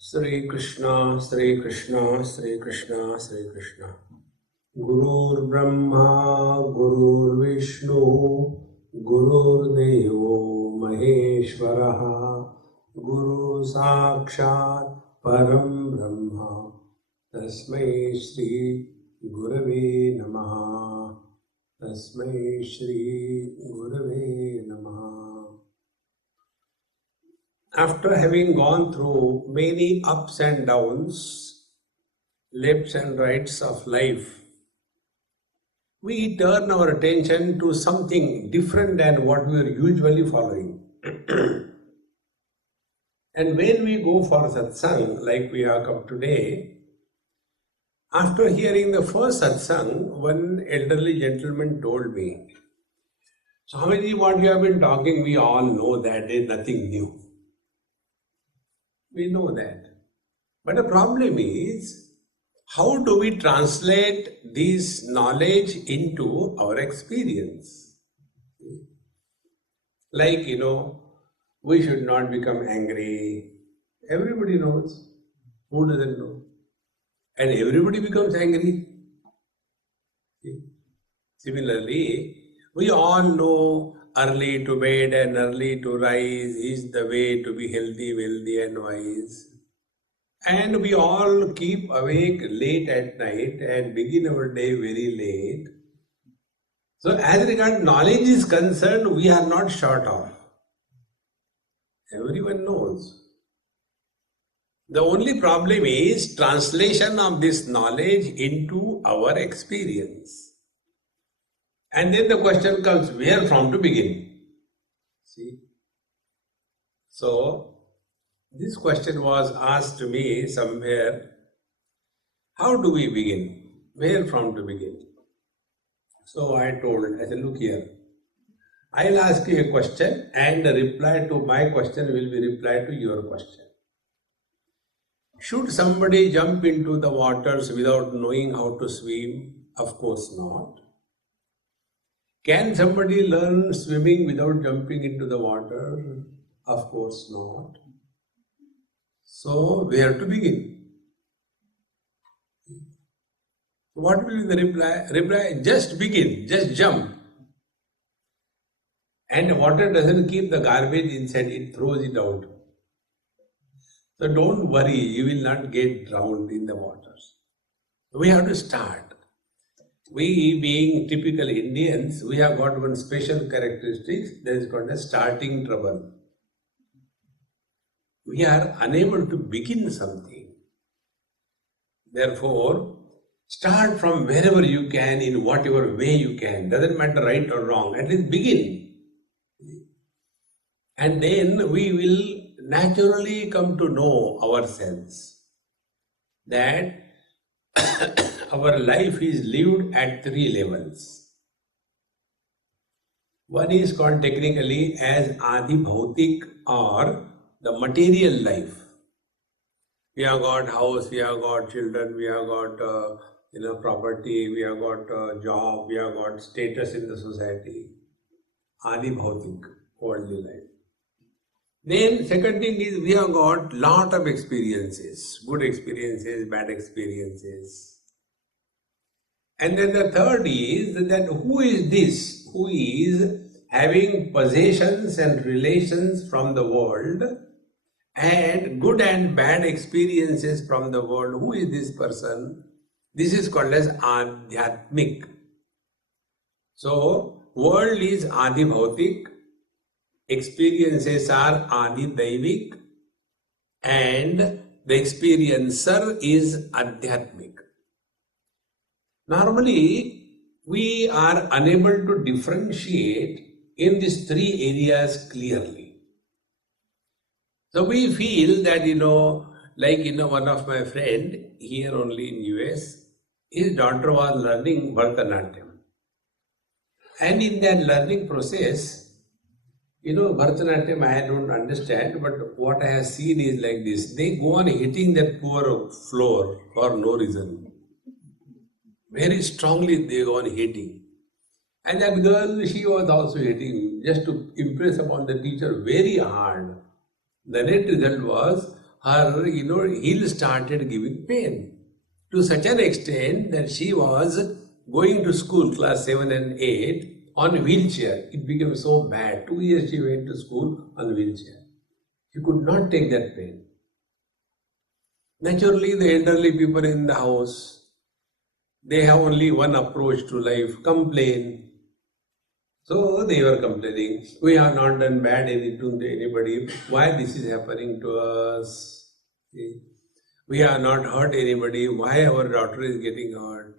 Sri Krishna, Sri Krishna, Sri Krishna, Sri Krishna. Gurur Brahma, Gurur Vishnu, Gurur Devo Maheshwaraha, Guru Sakshat Param Brahma, Tasmai Shri Gurave Namaha, Tasmai Shri Gurave Namaha. After having gone through many ups and downs, lefts and rights of life, we turn our attention to something different than what we are usually following. And when we go for satsang, like we are come today, after hearing the first satsang, one elderly gentleman told me, Swamiji, what you have been talking, we all know that is nothing new. We know that. But the problem is, how do we translate this knowledge into our experience? Like, we should not become angry. Everybody knows. Who doesn't know? And everybody becomes angry. Similarly, we all know early to bed and early to rise is the way to be healthy, wealthy and wise. And we all keep awake late at night and begin our day very late. So as regards knowledge is concerned, we are not short of. Everyone knows. The only problem is translation of this knowledge into our experience. And then the question comes, where from to begin? See? So, this question was asked to me somewhere, how do we begin? Where from to begin? So I said, look here, I'll ask you a question and the reply to my question will be reply to your question. Should somebody jump into the waters without knowing how to swim? Of course not. Can somebody learn swimming without jumping into the water? Of course not. So, where to begin? What will be the reply? Reply, just begin, just jump. And water doesn't keep the garbage inside, it throws it out. So don't worry, you will not get drowned in the waters. We have to start. We being typical Indians, we have got one special characteristic that is called as starting trouble. We are unable to begin something. Therefore, start from wherever you can, in whatever way you can. Doesn't matter right or wrong, at least begin. And then we will naturally come to know ourselves that our life is lived at three levels. One is called technically as Adi Bhautik or the material life. We have got house, we have got children, we have got property, we have got job, we have got status in the society. Adi Bhautik, worldly life. Then second thing is we have got lot of experiences, good experiences, bad experiences. And then the third is that who is this? Who is having possessions and relations from the world and good and bad experiences from the world? Who is this person? This is called as Adhyatmik. So, world is Adi Bhautik, experiences are Adi Daivik, and the experiencer is Adhyatmik. Normally, we are unable to differentiate in these three areas clearly. So we feel that, one of my friend here only in US, his daughter was learning Bharatanatyam. And in that learning process, Bharatanatyam I don't understand, but what I have seen is like this. They go on hitting that poor floor for no reason. Very strongly they go on hitting. And that girl, she was also hitting just to impress upon the teacher very hard. The net result was her, heel started giving pain to such an extent that she was going to school, class 7 and 8, on wheelchair. It became so bad. 2 years she went to school on wheelchair. She could not take that pain. Naturally, the elderly people in the house, they have only one approach to life: complain. So they were complaining, we have not done bad anything to anybody, why this is happening to us? See? We have not hurt anybody, why our daughter is getting hurt?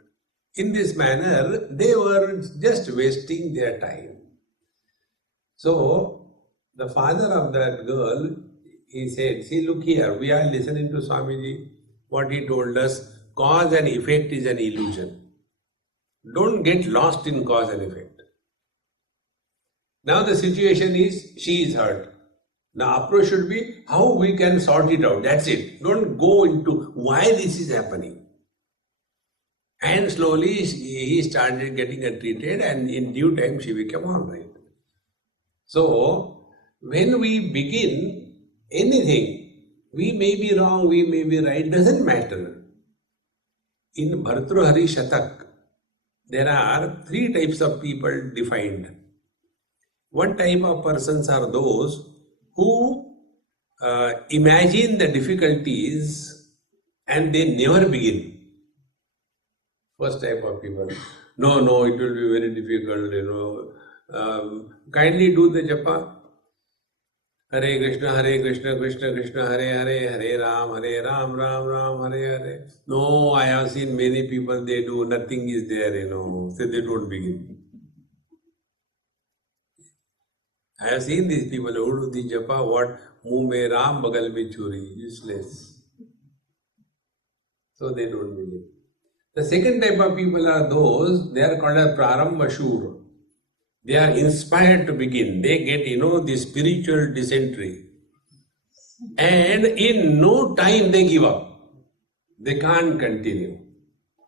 In this manner, they were just wasting their time. So, the father of that girl, he said, see, look here, we are listening to Swamiji, what he told us, cause and effect is an illusion. Don't get lost in cause and effect. Now the situation is, she is hurt. The approach should be how we can sort it out. That's it. Don't go into why this is happening. And slowly he started getting treated, and in due time she became all right. So when we begin anything, we may be wrong, we may be right, doesn't matter. In Bhartrihari Shatak, there are 3 types of people defined. One type of persons are those who imagine the difficulties and they never begin. First type of people. No, it will be very difficult, kindly do the japa. Hare Krishna, Krishna Krishna, Hare Hare, Hare Ram, Ram Ram, Hare Hare. No, I have seen many people, they do, nothing is there, so they don't begin. I have seen these people who do the japa, what? Muh mein Ram, bagal mein churi, useless. So they don't begin. The second type of people are those, they are called as Prarambashur. They are inspired to begin. They get, the spiritual dysentery. And in no time they give up. They can't continue.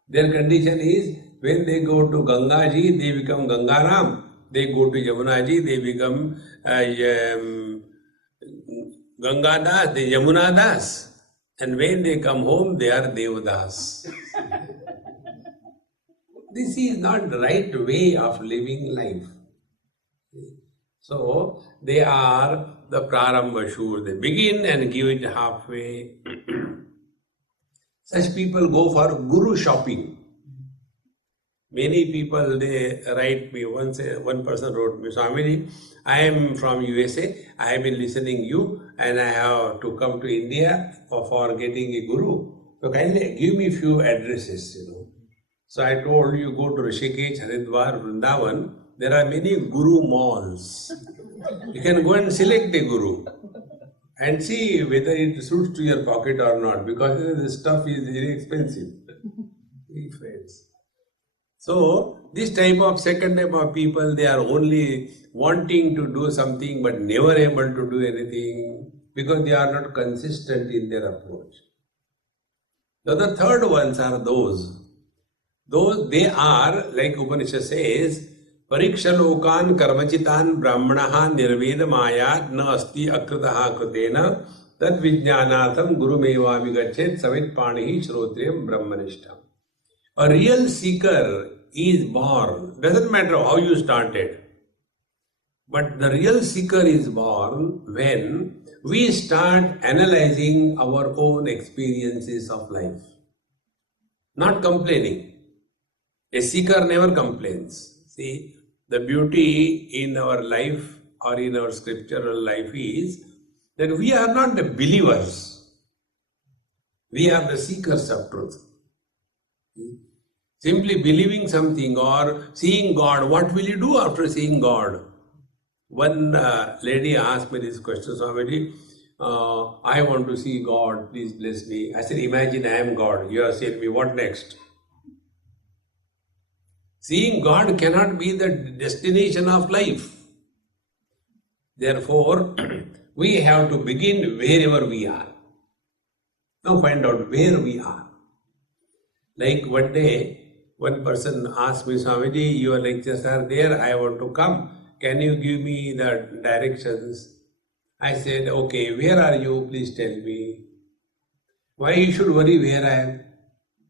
Their condition is, when they go to Gangaji, they become Gangaram. They go to Yamunaji, they become Gangadas, they Yamunadas. And when they come home, they are Devadas. This is not the right way of living life. So, they are the Prarambashur. They begin and give it halfway. Such people go for guru shopping. Many people, they write me, one person wrote me, Swamiji, I am from USA, I have been listening you and I have to come to India for getting a guru. So kindly give me few addresses, So I told you go to Rishikesh, Haridwar, Vrindavan, there are many guru malls. You can go and select a guru and see whether it suits to your pocket or not, because this stuff is very expensive. So, this second type of people, they are only wanting to do something but never able to do anything because they are not consistent in their approach. Now the third ones are those they are, like Upanishad says, Parikshalokan karmachitan brahmanaha nirvedamaya na asti akritaha krutena tad vijnanatham gurumeva vigachet savit panihi shrotriyam brahmanishtam. A real seeker is born. Doesn't matter how you started. But the real seeker is born when we start analyzing our own experiences of life. Not complaining. A seeker never complains. See, the beauty in our life or in our scriptural life is that we are not the believers. We are the seekers of truth. Simply believing something or seeing God, what will you do after seeing God? One lady asked me this question, Swamiji, I want to see God, please bless me. I said, imagine I am God. You have said me, what next? Seeing God cannot be the destination of life. Therefore, we have to begin wherever we are. Now find out where we are. Like one day, one person asked me, Swamiji, your lectures are there, I want to come. Can you give me the directions? I said, okay, where are you? Please tell me. Why you should worry where I am?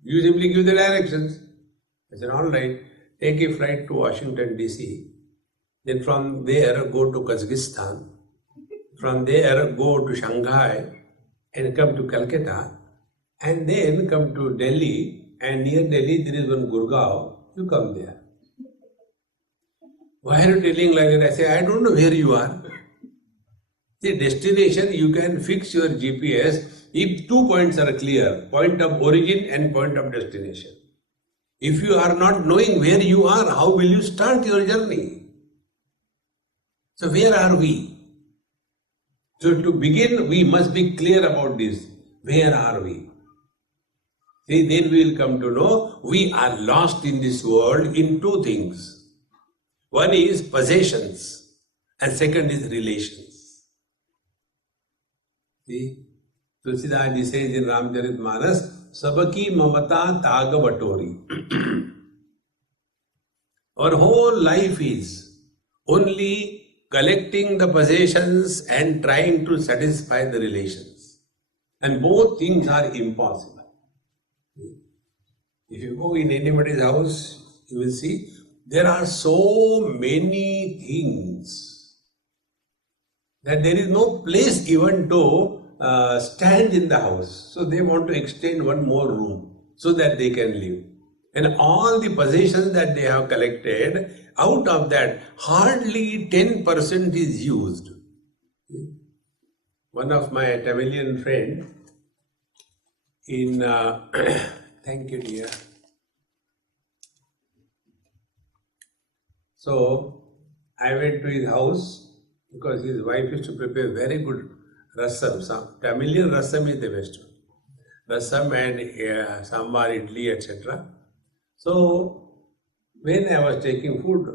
You simply give the directions. I said, all right, take a flight to Washington DC. Then from there go to Kazakhstan. From there go to Shanghai and come to Calcutta. And then come to Delhi. And near Delhi there is one Gurgaon. You come there. Why are you telling like that? I say, I don't know where you are. The destination, you can fix your GPS if 2 points are clear, point of origin and point of destination. If you are not knowing where you are, how will you start your journey? So where are we? So to begin, we must be clear about this. Where are we? See, then we will come to know we are lost in this world in two things. One is possessions and second is relations. See, Tulsidas ji says in Ramcharitmanas, Sabaki mamata taga vatori. Our whole life is only collecting the possessions and trying to satisfy the relations. And both things are impossible. If you go in anybody's house, you will see there are so many things that there is no place even to stand in the house. So they want to extend one more room so that they can live. And all the possessions that they have collected, out of that, hardly 10% is used. One of my Tamilian friends in, thank you dear. So I went to his house because his wife used to prepare very good rasam. Tamilian rasam is the best one. Rasam and sambar, idli, etc. So when I was taking food,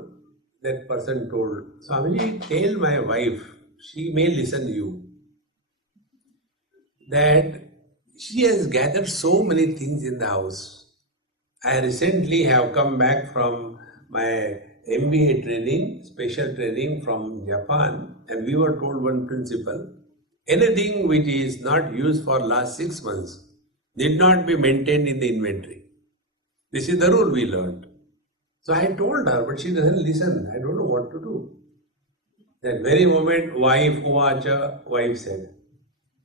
that person told, Swamiji, tell my wife, she may listen to you, that she has gathered so many things in the house. I recently have come back from my MBA training, special training from Japan, and we were told one principle: anything which is not used for last 6 months need not be maintained in the inventory. This is the rule we learned. So I told her, but she doesn't listen. I don't know what to do. That very moment, wife said,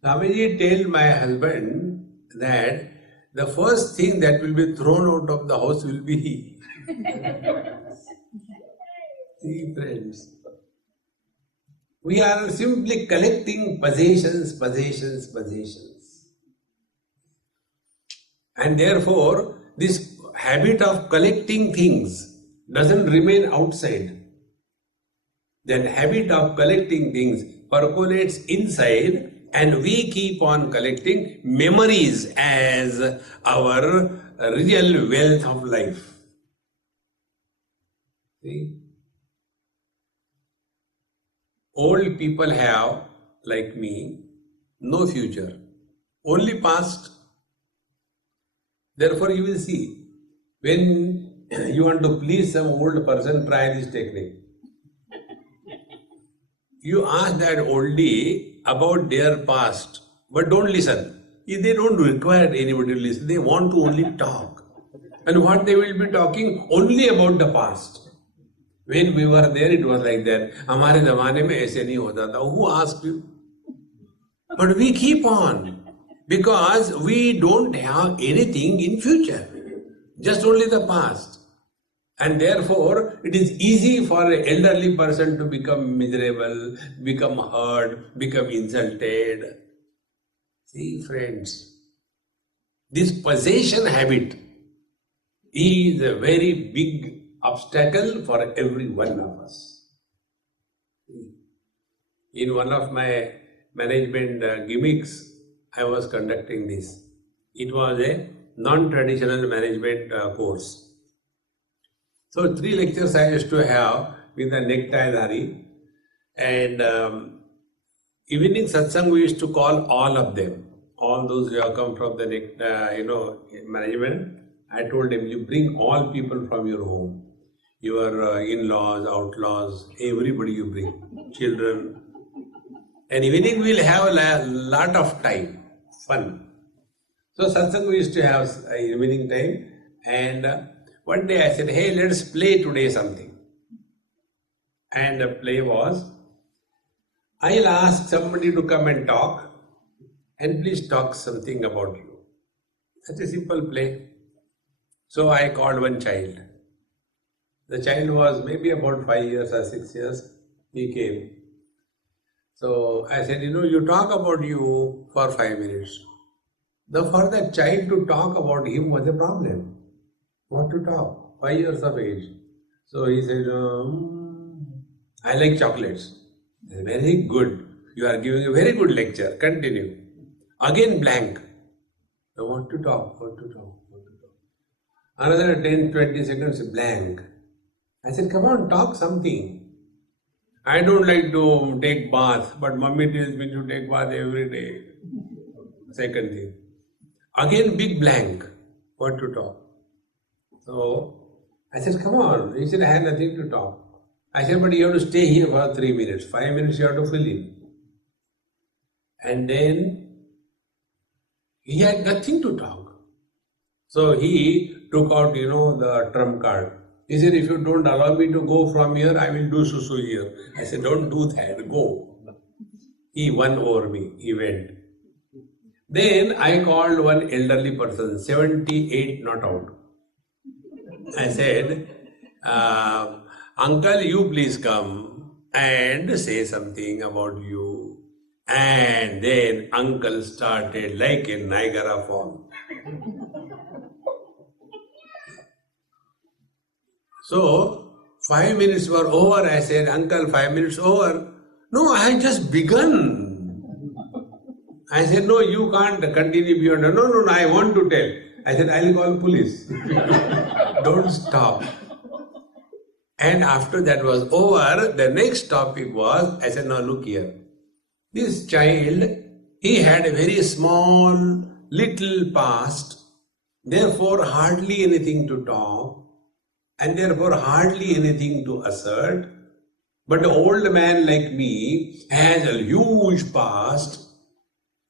Swamiji, tell my husband that the first thing that will be thrown out of the house will be he. See, friends, we are simply collecting possessions. And therefore, this habit of collecting things doesn't remain outside. That habit of collecting things percolates inside, and we keep on collecting memories as our real wealth of life. See? Old people have, like me, no future, only past. Therefore, you will see, when you want to please some old person, try this technique. You ask that oldie about their past, but don't listen. If they don't require anybody to listen, they want to only talk. And what they will be talking? Only about the past. When we were there, it was like that. हमारे ज़माने में ऐसे नहीं होता था. Who asked you? But we keep on because we don't have anything in future, just only the past. And therefore, it is easy for an elderly person to become miserable, become hurt, become insulted. See, friends, this possession habit is a very big obstacle for every one of us. In one of my management gimmicks, I was conducting this. It was a non-traditional management course. So 3 lectures I used to have with a necktie dhari, and evening satsang we used to call all of them, all those who have come from the management. I told them, you bring all people from your home, your in-laws, outlaws, everybody you bring, children. And evening we'll have a lot of time, fun. So satsang we used to have evening time, and one day I said, hey, let's play today something. And the play was, I'll ask somebody to come and talk, and please talk something about you. Such a simple play. So I called one child. The child was maybe about 5 years or 6 years. He came. So I said, you talk about you for 5 minutes. For that child to talk about him was a problem. What to talk? 5 years of age. So he said, I like chocolates. I said, very good. You are giving a very good lecture. Continue. Again blank. Now what to talk? Another 10, 20 seconds blank. I said, come on, talk something. I don't like to take bath, but mummy tells me to take bath every day. Second thing. Again big blank. What to talk? So I said, come on. He said, I have nothing to talk. I said, but you have to stay here for 3 minutes. 5 minutes you have to fill in. And then he had nothing to talk. So he took out, the trump card. He said, if you don't allow me to go from here, I will do susu here. I said, don't do that, go. He won over me, he went. Then I called one elderly person, 78 not out. I said, uncle, you please come and say something about you. And then uncle started like a Niagara Falls. So 5 minutes were over. I said, uncle, 5 minutes over. No, I had just begun. I said, no, you can't continue beyond. No, I want to tell. I said, I'll call police. Don't stop. And after that was over, the next topic was, I said, now look here. This child, he had a very small, little past, therefore hardly anything to talk, and therefore hardly anything to assert. But an old man like me has a huge past,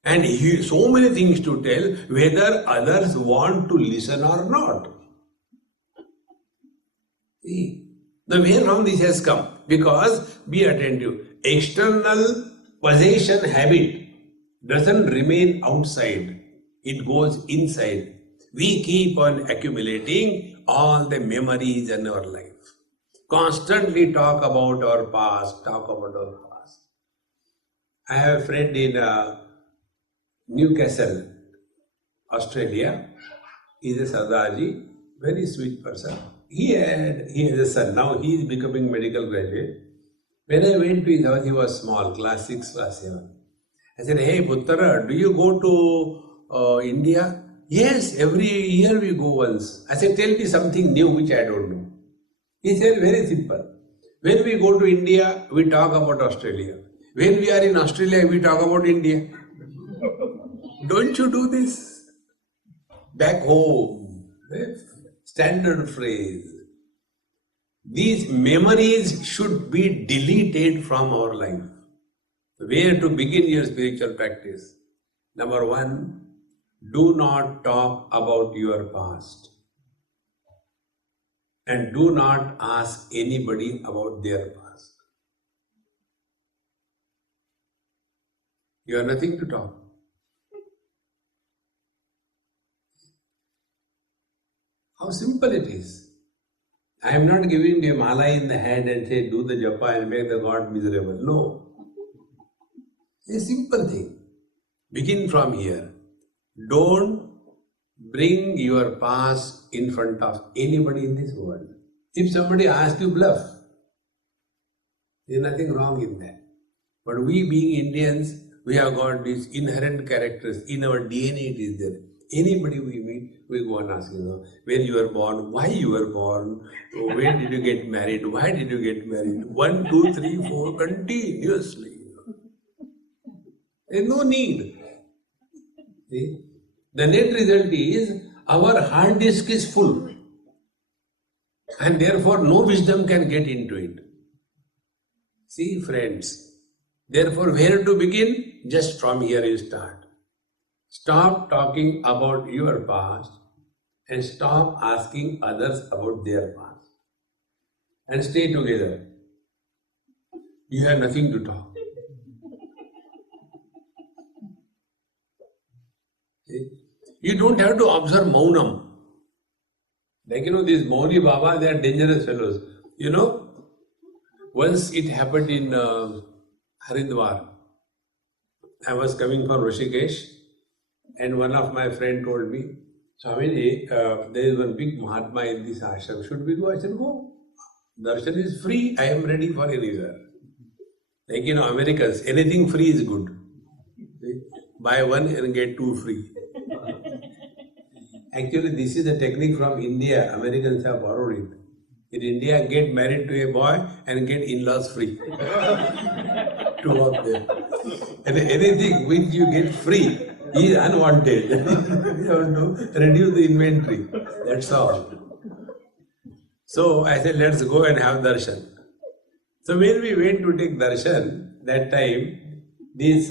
and so many things to tell, whether others want to listen or not. See, the way around this has come, because, be attentive, external possession habit doesn't remain outside, it goes inside. We keep on accumulating all the memories in our life. Constantly talk about our past, I have a friend in Newcastle, Australia. He is a Sardarji, very sweet person. He has a son, now he is becoming medical graduate. When I went to his house, he was small, class 6, class 7. I said, hey Puttara, do you go to India? Yes, every year we go once. I said, tell me something new which I don't know. He said, very simple. When we go to India, we talk about Australia. When we are in Australia, we talk about India. Don't you do this? Back home, standard phrase. These memories should be deleted from our life. Where to begin your spiritual practice? Number 1, do not talk about your past. And do not ask anybody about their past. You have nothing to talk. How simple it is. I am not giving you a mala in the hand and say, do the japa and make the God miserable. No. It's a simple thing. Begin from here. Don't bring your past in front of anybody in this world. If somebody asks you, bluff. There is nothing wrong in that. But we being Indians, we have got these inherent characters. In our DNA it is there. Anybody we meet, we go and ask, when you were born, why you were born, when did you get married, why did you get married, 1, 2, 3, 4, continuously. There is no need. See? The net result is, our hard disk is full. And therefore, no wisdom can get into it. See, friends, therefore, where to begin? Just from here you start. Stop talking about your past and stop asking others about their past. And stay together. You have nothing to talk. See? You don't have to observe Maunam. Like, these Mauni Baba, they are dangerous fellows. Once it happened in Haridwar. I was coming from Rishikesh, and one of my friend told me, Swami, there is one big Mahatma in this ashram. Should we go? I said, go. Darshan is free. I am ready for any sir. Like, Americans, anything free is good. See? Buy one and get two free. Actually, this is a technique from India. Americans have borrowed it. In India, get married to a boy and get in-laws free. Two of them. And anything which you get free is unwanted. You have to reduce the inventory. That's all. So I said, let's go and have darshan. So when we went to take darshan, that time, this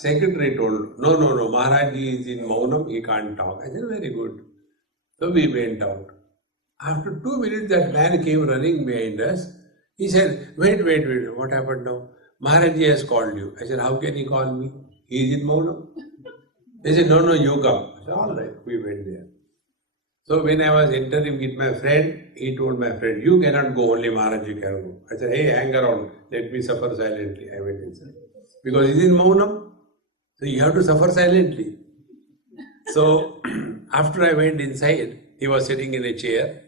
secretary told, no, Maharaj is in Maunam, he can't talk. I said, very good. So we went out. After 2 minutes, that man came running behind us. He said, wait, what happened now? Maharaj has called you. I said, how can he call me? He is in Maunam. They said, no, you come. I said, all right, we went there. So when I was entering with my friend, he told my friend, you cannot go, only Maharaj you can go. I said, hey, hang around, let me suffer silently. I went inside. Because he's in Maunam, so you have to suffer silently. So after I went inside, he was sitting in a chair,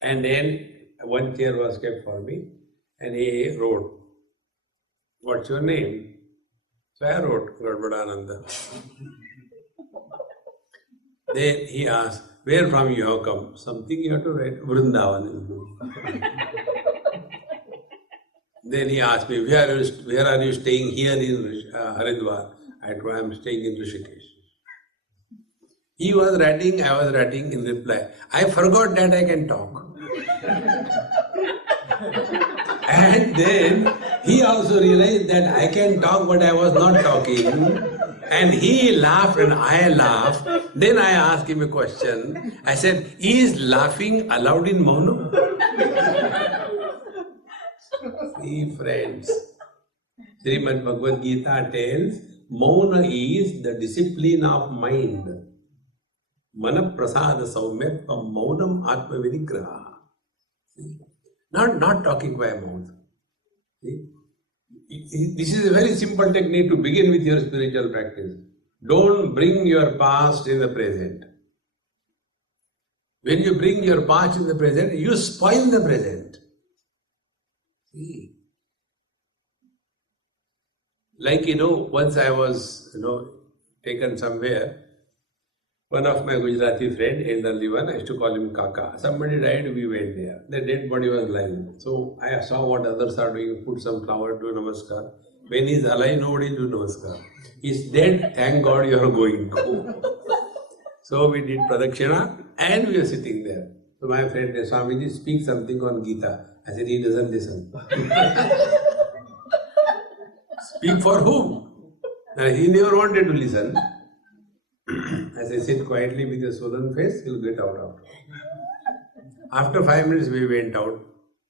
and then one chair was kept for me, and he wrote, what's your name? So I wrote, Gadbadananda. Then he asked, where from you have come? Something you have to write, Vrindavan. Then he asked me, where are you staying here in Haridwar? I told him, I am staying in Rishikesh. He was writing, I was writing in reply. I forgot that I can talk. And then he also realized that I can talk, but I was not talking. And he laughed and I laughed. Then I asked him a question. I said, is laughing allowed in Maunam? See, friends, Srimad Bhagavad Gita tells, Mauna is the discipline of mind. Mana prasada saumya maunam atma vinigraha. Not talking by mouth. See? This is a very simple technique to begin with your spiritual practice. Don't bring your past in the present. When you bring your past in the present, you spoil the present. See? Like, once I was, taken somewhere, one of my Gujarati friend, elderly one, I used to call him Kaka. Somebody died, we went there. The dead body was lying. So I saw what others are doing, put some flower, do namaskar. When he is alive, nobody do namaskar. He is dead, thank God you are going. So we did pradakshina and we were sitting there. So my friend Swami speak something on Gita. I said, he doesn't listen. Speak for whom? He never wanted to listen. As I sit quietly with a sullen face, he'll get out. After 5 minutes, we went out.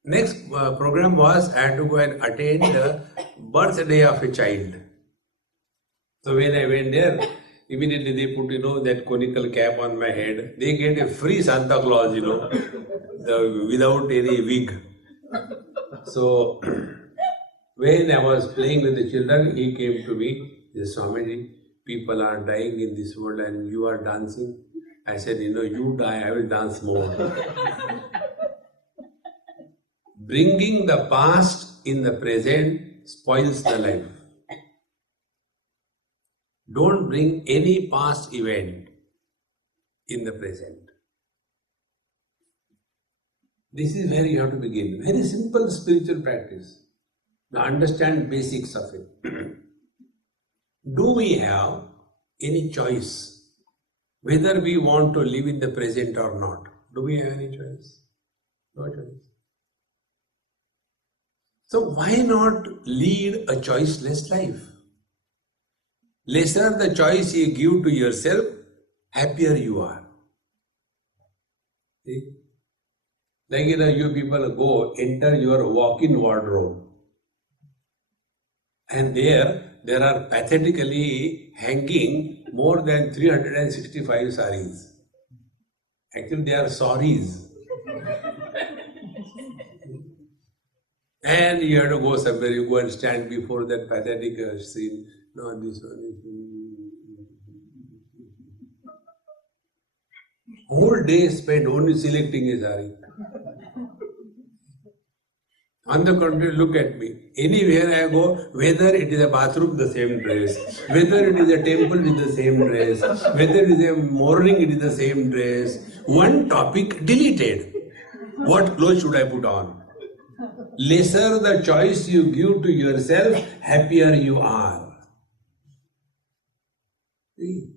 Next program was I had to go and attend the birthday of a child. So when I went there, immediately they put, that conical cap on my head. They get a free Santa Claus, without any wig. So when I was playing with the children, he came to me, he said, Swamiji, people are dying in this world and you are dancing. I said, you die, I will dance more. Bringing the past in the present spoils the life. Don't bring any past event in the present. This is where you have to begin. Very simple spiritual practice. Now understand basics of it. Do we have any choice whether we want to live in the present or not? Do we have any choice? No choice. So why not lead a choiceless life? Lesser the choice you give to yourself, happier you are. See? Like you people enter your walk-in wardrobe, and there are pathetically hanging more than 365 saris. Actually, they are sorries. And you have to go somewhere, you go and stand before that pathetic scene. No, this one is. Whole day spent only selecting a sari. On the contrary, look at me. Anywhere I go, whether it is a bathroom, the same dress. Whether it is a temple, it is the same dress. Whether it is a morning, it is the same dress. One topic deleted. What clothes should I put on? Lesser the choice you give to yourself, happier you are. See?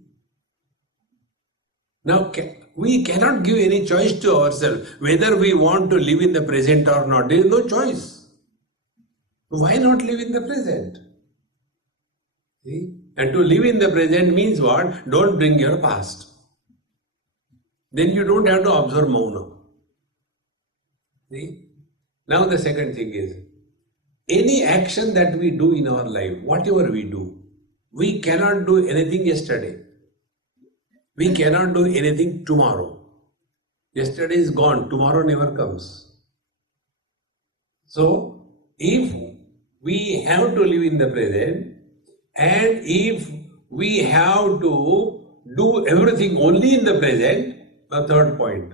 Now, we cannot give any choice to ourselves whether we want to live in the present or not. There is no choice. Why not live in the present? See? And to live in the present means what? Don't bring your past. Then you don't have to observe Mauna. See? Now the second thing is, any action that we do in our life, whatever we do, we cannot do anything yesterday. We cannot do anything tomorrow. Yesterday is gone, tomorrow never comes. So, if we have to live in the present, and if we have to do everything only in the present, the third point,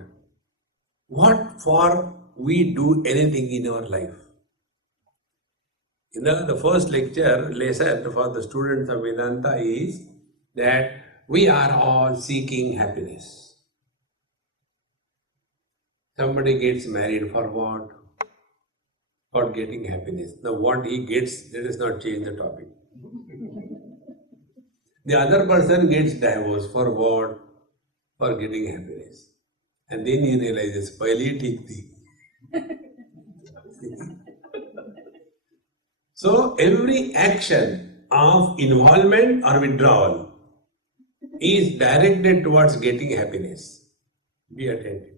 what for we do anything in our life? The first lesson for the students of Vedanta is that we are all seeking happiness. Somebody gets married for what? For getting happiness. Now what he gets, let us not change the topic. The other person gets divorced for what? For getting happiness. And then he realizes, pahli theek thi. So every action of involvement or withdrawal is directed towards getting happiness. Be attentive.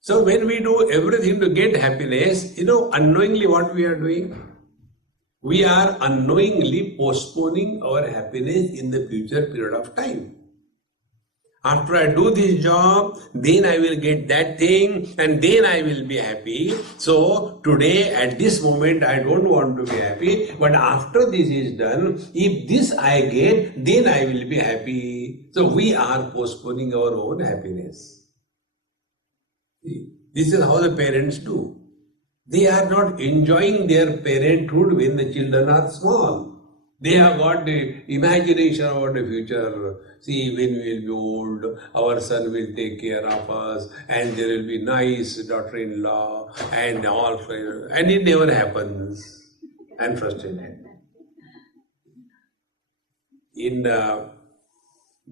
So when we do everything to get happiness, unknowingly what we are doing? We are unknowingly postponing our happiness in the future period of time. After I do this job, then I will get that thing and then I will be happy. So today at this moment I don't want to be happy, but after this is done, if this I get, then I will be happy. So we are postponing our own happiness. This is how the parents do. They are not enjoying their parenthood when the children are small. They have got the imagination about the future. See, when we will be old, our son will take care of us, and there will be nice daughter-in-law, and all, and it never happens. I'm frustrated. In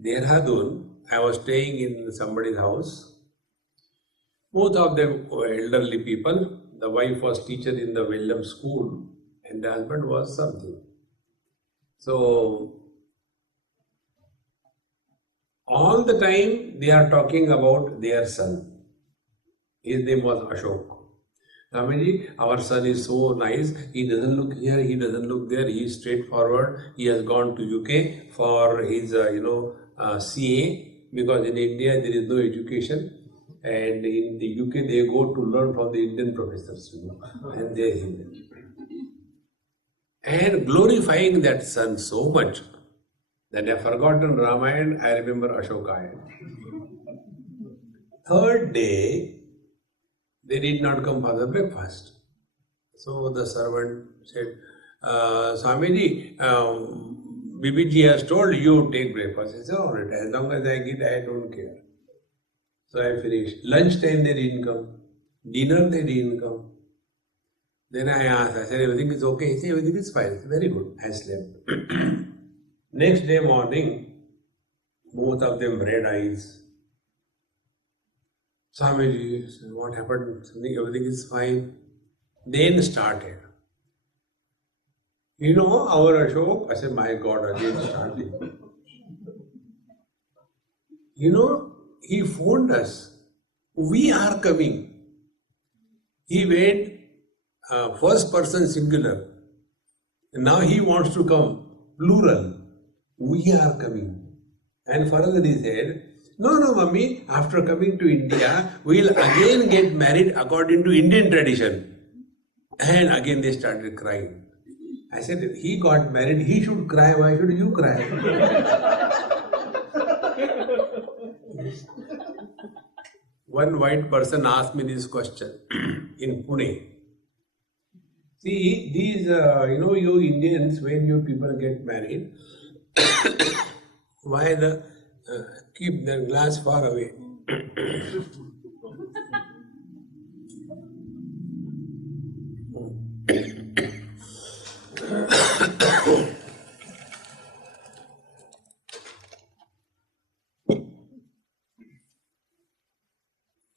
Dehradun, I was staying in somebody's house. Both of them were elderly people. The wife was teacher in the Williams school, and the husband was something. So, all the time they are talking about their son. His name was Ashok. Swamiji, our son is so nice. He doesn't look here, he doesn't look there. He is straightforward. He has gone to UK for his, CA, because in India there is no education. And in the UK they go to learn from the Indian professors, and they are Indian. And glorifying that son so much that I have forgotten Ramayana, I remember Ashoka. Third day, they did not come for the breakfast. So the servant said, Swamiji, Bibiji has told you take breakfast. I said, all right, as long as I get, I don't care. So I finished. Lunchtime they didn't come. Dinner they didn't come. Then I asked, I said, everything is okay? He said, everything is fine. Said, very good. I slept. Next day morning, both of them red eyes. Swamiji, what happened? Everything is fine. Then started. You know, our Ashok, I said, my God, again starting. You know, he phoned us. We are coming. He made first person singular. And now he wants to come plural. We are coming. And further he said, no, mummy, after coming to India, we'll again get married according to Indian tradition. And again they started crying. I said, he got married, he should cry, why should you cry? One white person asked me this question in Pune. See, these, you Indians, when you people get married, why keep the glass far away?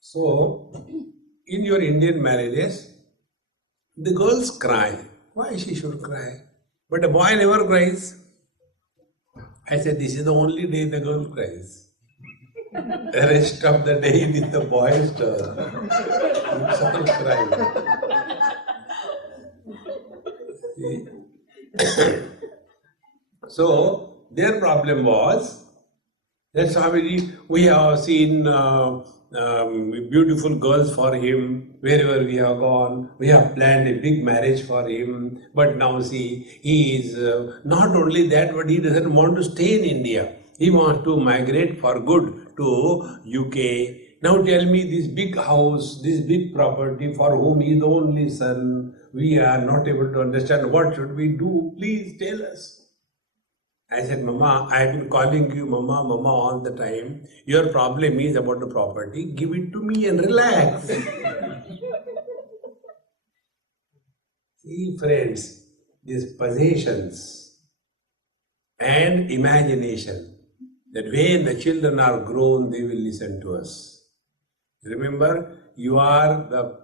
So, in your Indian marriages, the girls cry. Why she should cry? But a boy never cries. I said, this is the only day the girl cries. The rest of the day it is the boy's turn. It's all crying. See? So, their problem was that Swamiji, we have seen beautiful girls for him wherever we have gone. We have planned a big marriage for him. But now see, he is not only that, but he doesn't want to stay in India. He wants to migrate for good to UK. Now tell me, this big house, this big property for whom he is the only son, we are not able to understand. What should we do? Please tell us. I said, Mama, I have been calling you Mama, Mama all the time. Your problem is about the property. Give it to me and relax. See, friends, these possessions and imagination, that when the children are grown, they will listen to us. Remember, you are the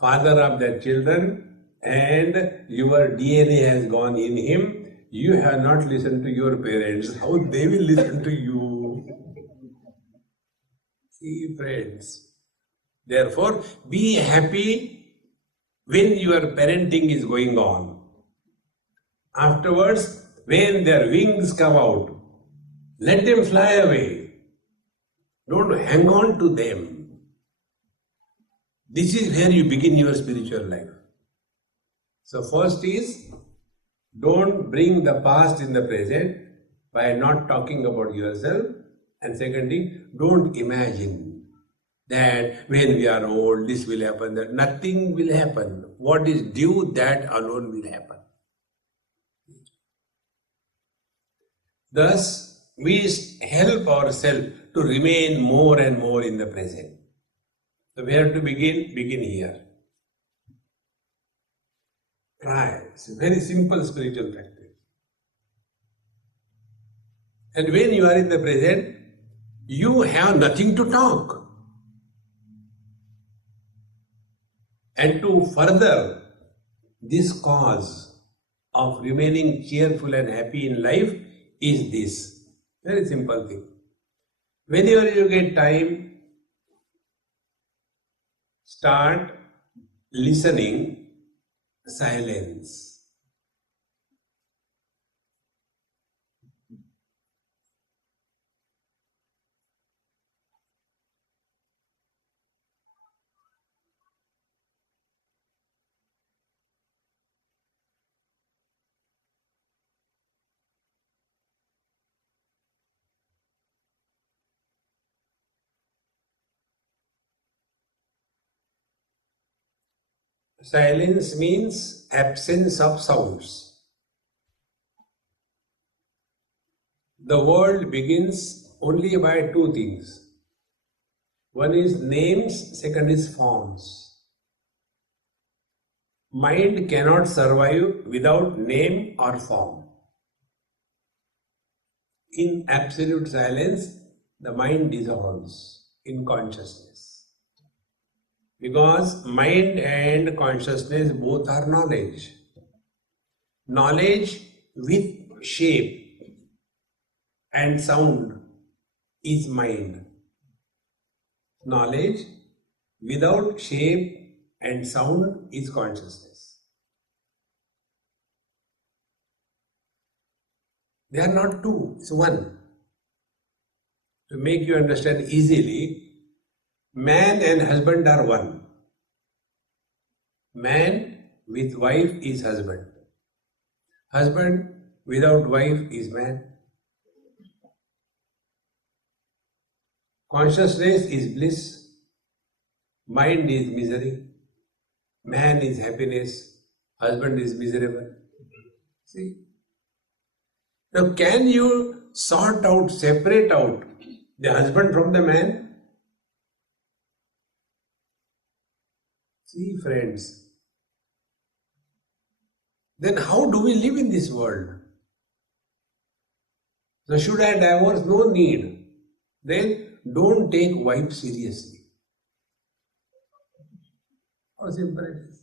father of their children and your DNA has gone in him. You have not listened to your parents. How they will listen to you? See, friends. Therefore, be happy when your parenting is going on. Afterwards, when their wings come out, let them fly away. Don't hang on to them. This is where you begin your spiritual life. So first is, don't bring the past in the present by not talking about yourself. And secondly, don't imagine that when we are old, this will happen, that nothing will happen. What is due, that alone will happen. Thus, we help ourselves to remain more and more in the present. So where to begin? Begin here. Try. It's a very simple spiritual practice. And when you are in the present, you have nothing to talk. And to further this cause of remaining cheerful and happy in life is this. Very simple thing. Whenever you get time, start listening. Silence. Silence means absence of sounds. The world begins only by two things. One is names, second is forms. Mind cannot survive without name or form. In absolute silence, the mind dissolves in consciousness. Because mind and consciousness both are knowledge. Knowledge with shape and sound is mind. Knowledge without shape and sound is consciousness. They are not two, it's one. To make you understand easily, man and husband are one. Man with wife is husband. Husband without wife is man. Consciousness is bliss. Mind is misery. Man is happiness. Husband is miserable. See? Now, can you sort out, separate out the husband from the man? See, friends, then how do we live in this world? So, should I divorce? No need. Then don't take wife seriously. How simple it is.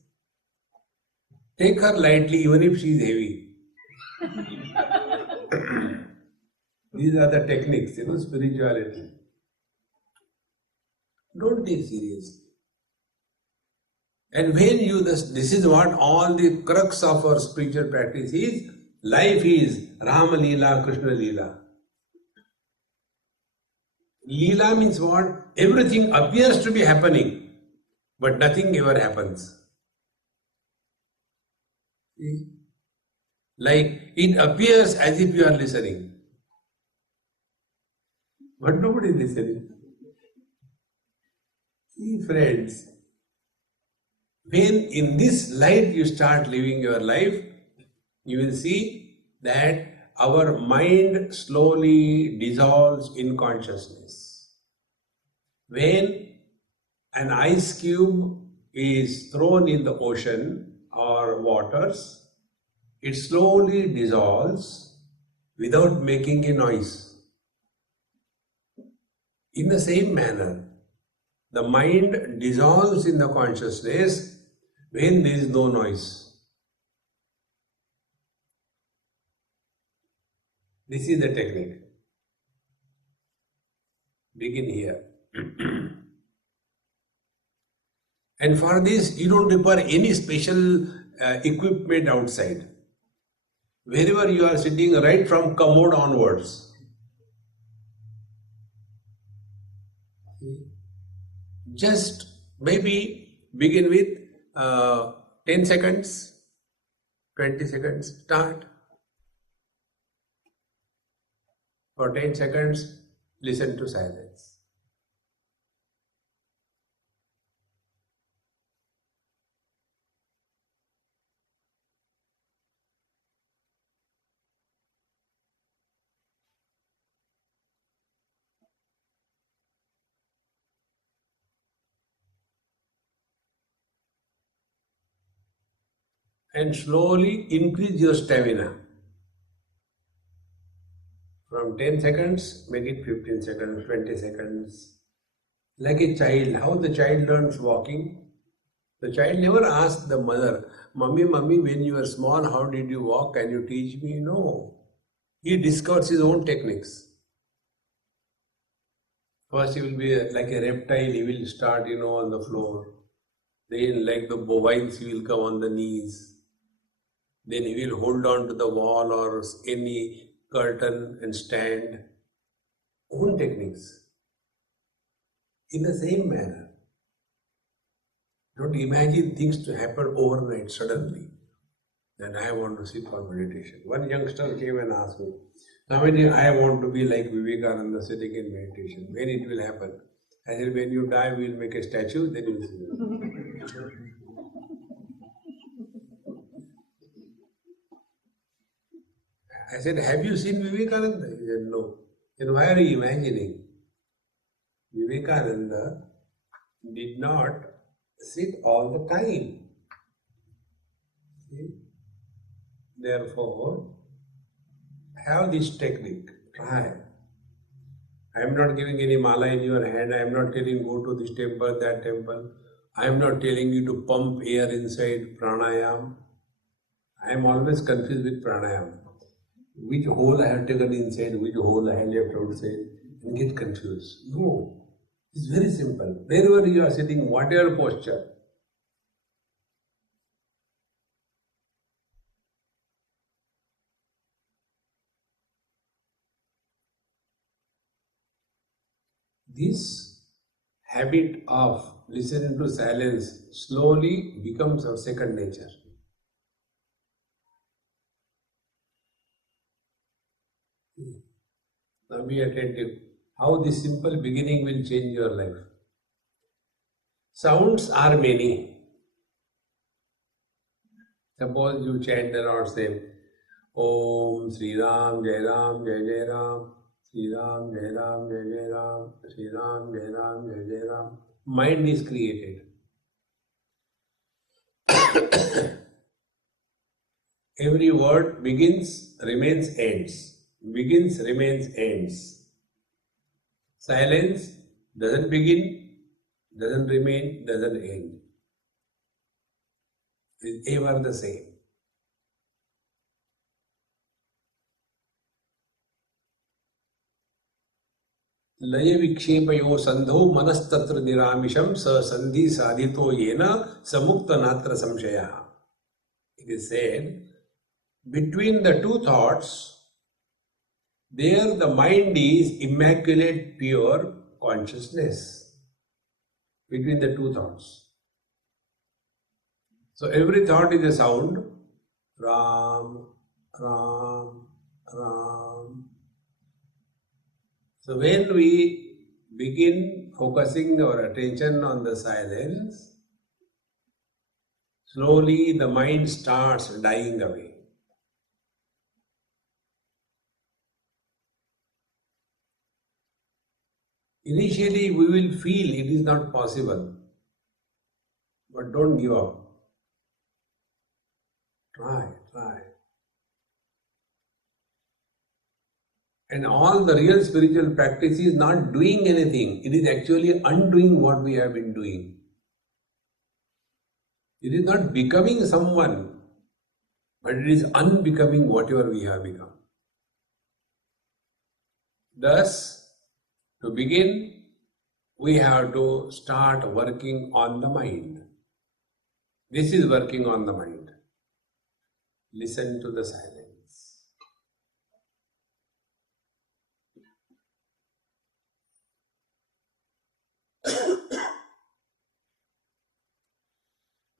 Take her lightly, even if she is heavy. These are the techniques, spirituality. Don't take seriously. And when you, this is what all the crux of our spiritual practice is. Life is Rama Leela, Krishna Leela. Leela means what? Everything appears to be happening, but nothing ever happens. See? Like it appears as if you are listening, but nobody is listening. See, friends, when in this light you start living your life, you will see that our mind slowly dissolves in consciousness. When an ice cube is thrown in the ocean or waters, it slowly dissolves without making a noise. In the same manner, the mind dissolves in the consciousness when there is no noise. This is the technique. Begin here. And for this, you don't require any special equipment outside. Wherever you are sitting, right from commode onwards. Just maybe begin with 10 seconds, 20 seconds, start. For 10 seconds, listen to silence. And slowly increase your stamina. From 10 seconds, make it 15 seconds, 20 seconds. Like a child, how the child learns walking? The child never asks the mother, Mummy, when you were small, how did you walk? Can you teach me? No. He discovers his own techniques. First he will be like a reptile, he will start, on the floor. Then like the bovines, he will come on the knees. Then he will hold on to the wall or any curtain and stand. Own techniques. In the same manner. Don't imagine things to happen overnight, suddenly. Then I want to sit for meditation. One youngster came and asked me, Swami, I want to be like Vivekananda sitting in meditation. When it will happen? I said, when you die, we will make a statue, then you will see. I said, have you seen Vivekananda? He said, no. Then why are you imagining? Vivekananda did not sit all the time. See? Therefore, have this technique. Try. I am not giving any mala in your hand. I am not telling go to this temple, that temple. I am not telling you to pump air inside pranayam. I am always confused with pranayama. Which hole I have taken inside, which hole I have left outside, and get confused. No, it's very simple. Wherever you are sitting, whatever posture, this habit of listening to silence slowly becomes our second nature. Now be attentive. How this simple beginning will change your life. Sounds are many. Suppose you chant around say, Om Sri Ram Jai Ram Jai Jai Ram, Sri Ram Jai Ram Jai Jai Ram, Sri Ram Jai Ram Jai Jai Ram. Mind is created. Every word begins, remains, ends. Begins, remains, ends. Silence doesn't begin, doesn't remain, doesn't end. It's ever the same. लय विक्षेपयो संधो मनस्तत्र निरामिषम स संधि साधितो येन समुक्त नात्र संशयः. It is said, between the two thoughts, there the mind is immaculate, pure consciousness. Between the two thoughts. So every thought is a sound. Ram, Ram, Ram. So when we begin focusing our attention on the silence, slowly the mind starts dying away. Initially we will feel it is not possible, but don't give up. Try. And all the real spiritual practice is not doing anything. It is actually undoing what we have been doing. It is not becoming someone, but it is unbecoming whatever we have become. Thus, to begin, we have to start working on the mind. This is working on the mind. Listen to the silence.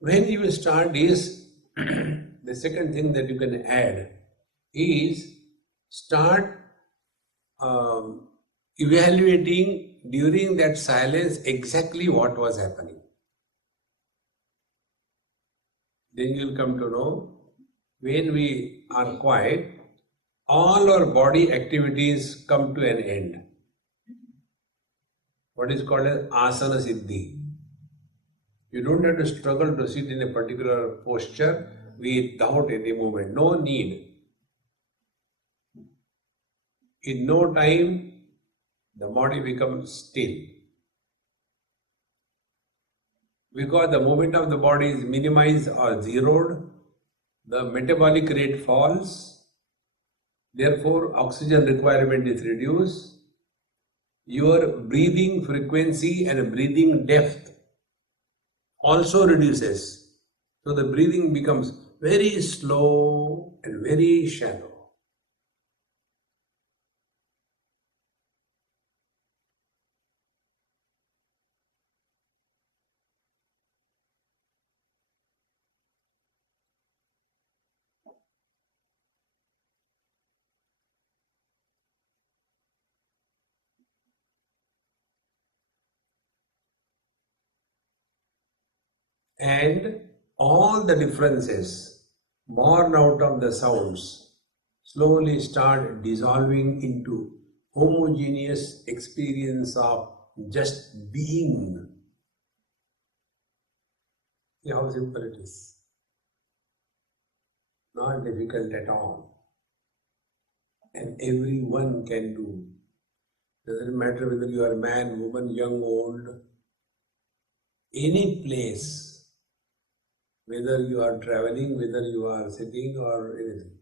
When you start is, the second thing that you can add is start evaluating during that silence exactly what was happening. Then you will come to know when we are quiet, all our body activities come to an end. What is called as asana siddhi. You don't have to struggle to sit in a particular posture without any movement. No need. In no time, the body becomes still. Because the movement of the body is minimized or zeroed, the metabolic rate falls, therefore oxygen requirement is reduced, your breathing frequency and breathing depth also reduces. So the breathing becomes very slow and very shallow. And all the differences born out of the sounds slowly start dissolving into homogeneous experience of just being. See how simple it is. Not difficult at all. And everyone can do. Doesn't matter whether you are man, woman, young, old, any place whether you are traveling, whether you are sitting or anything.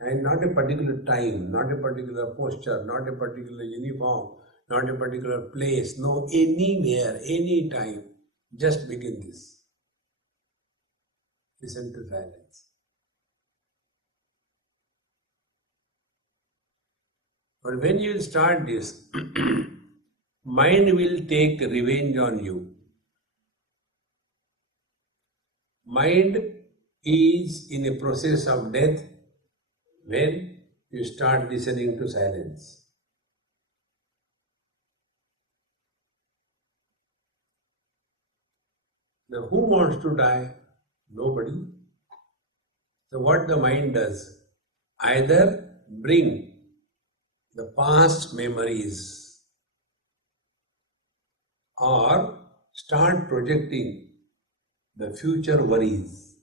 And not a particular time, not a particular posture, not a particular uniform, not a particular place, no, anywhere, any time. Just begin this. Listen to silence. But when you start this, mind will take revenge on you. Mind is in a process of death when you start listening to silence. Now, who wants to die? Nobody. So what the mind does, either bring the past memories or start projecting the future worries.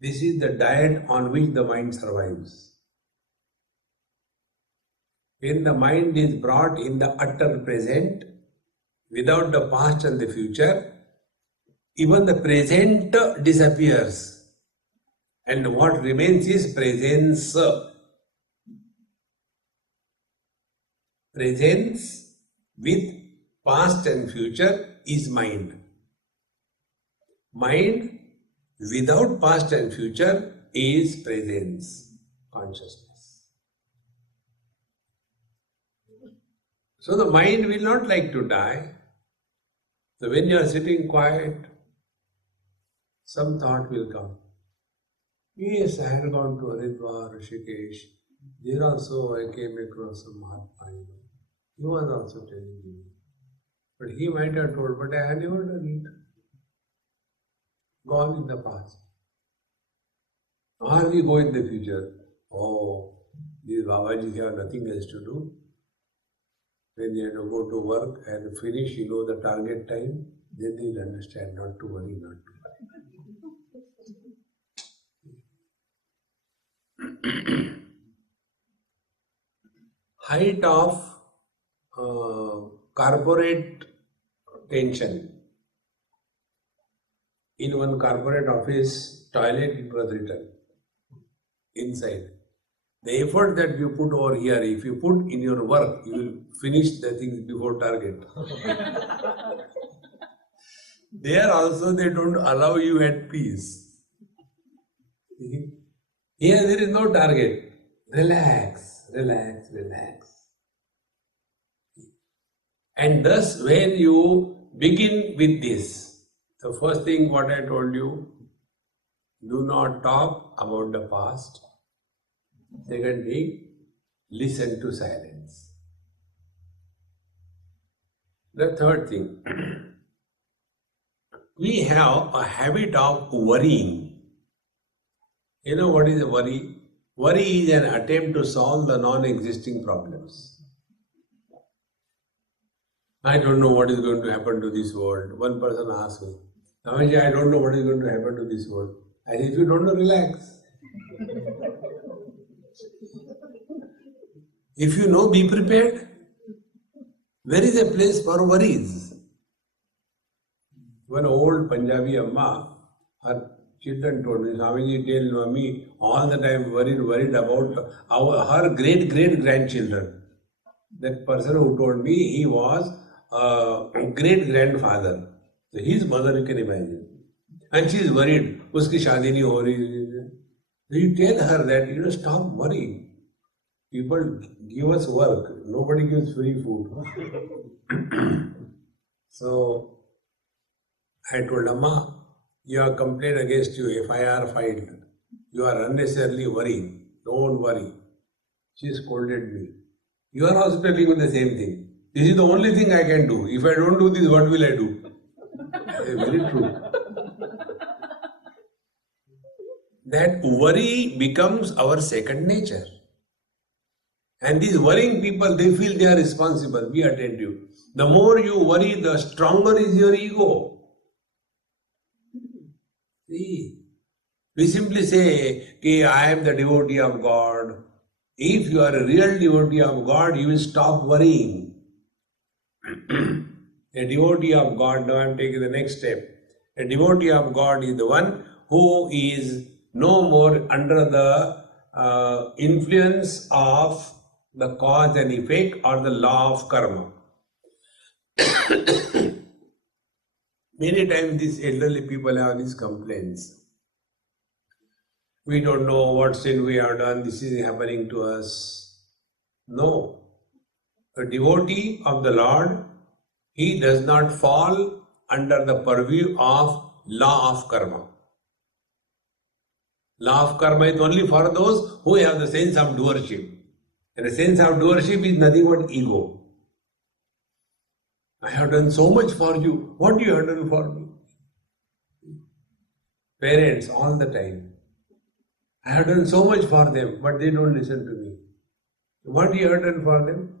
This is the diet on which the mind survives. When the mind is brought in the utter present, without the past and the future, even the present disappears. And what remains is presence. Presence with past and future is mind. Mind without past and future is presence, consciousness. So the mind will not like to die. So when you are sitting quiet, some thought will come. Yes, I had gone to Haridwar, Rishikesh. There also I came across a Mahatma. He was also telling me. But he might have told, but I had never done it. Gone in the past. Or we go in the future. Oh, these Babaji have nothing else to do. When they have to go to work and finish, the target time, then they'll understand not to worry, not to worry. Height of corporate tension. In one corporate office toilet, it was written inside. The effort that you put over here, if you put in your work, you will finish the things before target. There also they don't allow you at peace. Here there is no target. Relax, relax, relax. And thus when you begin with this, the first thing what I told you, do not talk about the past. Second thing, listen to silence. The third thing, we have a habit of worrying. You know what is a worry? Worry is an attempt to solve the non-existing problems. I don't know what is going to happen to this world. One person asked me, Swami, I don't know what is going to happen to this world. I said, if you don't know, relax. If you know, be prepared. Where is a place for worries? One old Punjabi Amma, her children told me, Swamiji tell me all the time worried about her great-great-grandchildren. That person who told me, he was a great-grandfather. So his mother, you can imagine. And she is worried, uski shaadi nahi ho rahi. So you tell her that, stop worrying. People give us work, nobody gives free food. So I told Amma, you have complaint against you, FIR filed. You are unnecessarily worrying. Don't worry. She scolded me. You are also telling me the same thing. This is the only thing I can do. If I don't do this, what will I do? Very true. That worry becomes our second nature. And these worrying people, they feel they are responsible. Be attentive. The more you worry, the stronger is your ego. See, we simply say, okay, I am the devotee of God. If you are a real devotee of God, you will stop worrying. A devotee of God, now I am taking the next step. A devotee of God is the one who is no more under the influence of the cause and effect or the law of karma. Many times these elderly people have these complaints. We don't know what sin we have done, this is happening to us. No. A devotee of the Lord, he does not fall under the purview of law of karma. Law of karma is only for those who have the sense of doership. And the sense of doership is nothing but ego. I have done so much for you. What you have done for me? Parents all the time. I have done so much for them, but they don't listen to me. What you have done for them?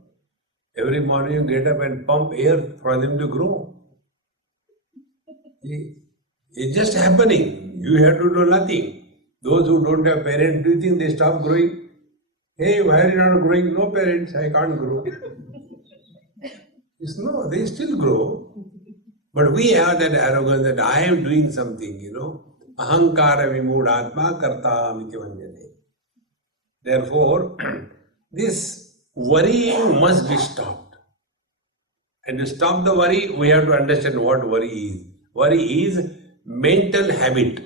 Every morning you get up and pump air for them to grow. It's just happening. You have to do nothing. Those who don't have parents, do you think they stop growing? Hey, why are you not growing? No parents, I can't grow. No, they still grow. But we have that arrogance that I am doing something, Ahankara vimudhatma karta amiti vanjane. Therefore, this worrying must be stopped. And to stop the worry, we have to understand what worry is. Worry is mental habit.